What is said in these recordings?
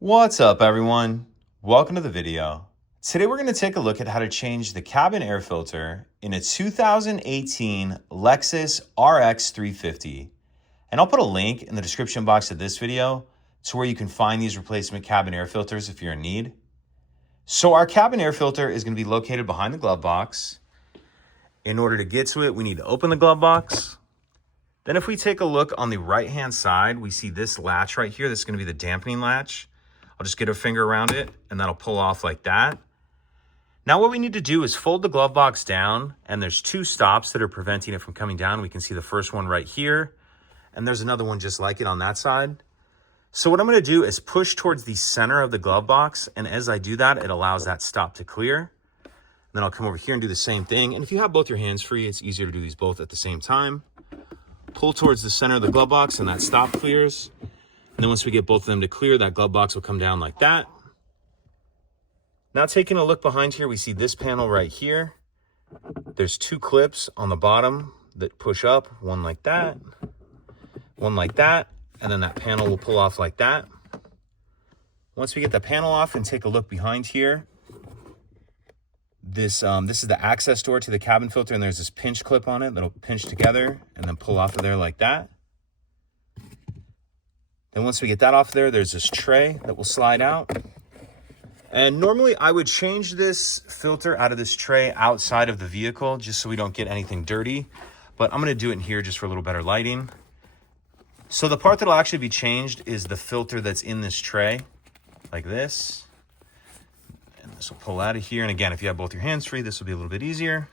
What's up, everyone? Welcome to the video. Today we're going to take a look at how to change the cabin air filter in a 2018 Lexus RX350. And I'll put a link in the description box of this video to where you can find these replacement cabin air filters if you're in need. So our cabin air filter is going to be located behind the glove box. In order to get to it, we need to open the glove box. Then if we take a look on the right-hand side, we see this latch right here. This is going to be the dampening latch. I'll just get a finger around it and that'll pull off like that. Now what we need to do is fold the glove box down, and there's two stops that are preventing it from coming down. We can see the first one right here, and there's another one just like it on that side. So what I'm going to do is push towards the center of the glove box, and as I do that, it allows that stop to clear. Then I'll come over here and do the same thing. And if you have both your hands free, it's easier to do these both at the same time. Pull towards the center of the glove box and that stop clears. And then once we get both of them to clear, that glove box will come down like that. Now taking a look behind here, we see this panel right here. There's two clips on the bottom that push up, one like that, and then that panel will pull off like that. Once we get the panel off and take a look behind here, this is the access door to the cabin filter, and there's this pinch clip on it that'll pinch together and then pull off of there like that. Then once we get that off there, there's this tray that will slide out. And normally I would change this filter out of this tray outside of the vehicle just so we don't get anything dirty, but I'm gonna do it in here just for a little better lighting. So the part that'll actually be changed is the filter that's in this tray, like this. And this will pull out of here. And again, if you have both your hands free, this will be a little bit easier.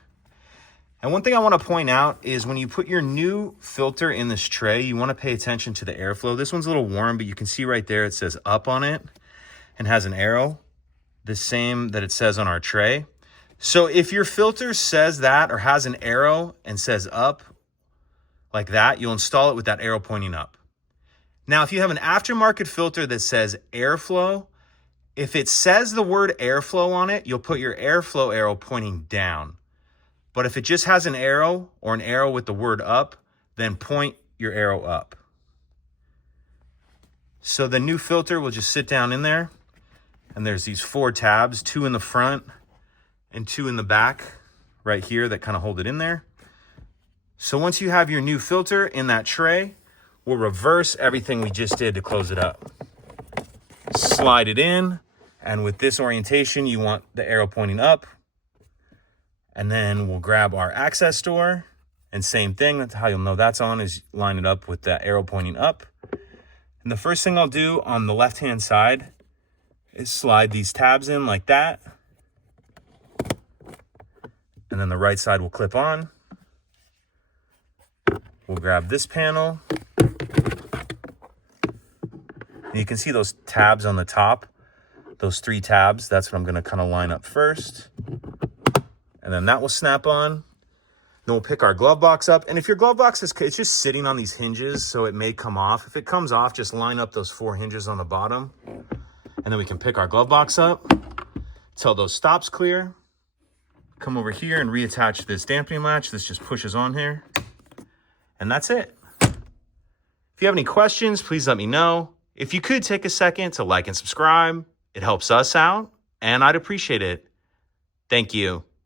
And one thing I want to point out is when you put your new filter in this tray, you want to pay attention to the airflow. This one's a little warm, but you can see right there it says up on it and has an arrow, the same that it says on our tray. So if your filter says that or has an arrow and says up like that, you'll install it with that arrow pointing up. Now, if you have an aftermarket filter that says airflow, if it says the word airflow on it, you'll put your airflow arrow pointing down. But if it just has an arrow or an arrow with the word up, then point your arrow up. So the new filter will just sit down in there, and there's these four tabs, two in the front and two in the back right here that kind of hold it in there. So once you have your new filter in that tray, we'll reverse everything we just did to close it up. Slide it in, and with this orientation, you want the arrow pointing up. And then we'll grab our access door, and same thing, that's how you'll know that's on, is line it up with that arrow pointing up. And the first thing I'll do on the left-hand side is slide these tabs in like that. And then the right side will clip on. We'll grab this panel. And you can see those tabs on the top, those three tabs. That's what I'm gonna kind of line up first. And then that will snap on. Then we'll pick our glove box up. And if your glove box it's just sitting on these hinges, so it may come off. If it comes off, just line up those four hinges on the bottom. And then we can pick our glove box up till those stops clear. Come over here and reattach this dampening latch. This just pushes on here. And that's it. If you have any questions, please let me know. If you could take a second to like and subscribe, it helps us out, and I'd appreciate it. Thank you.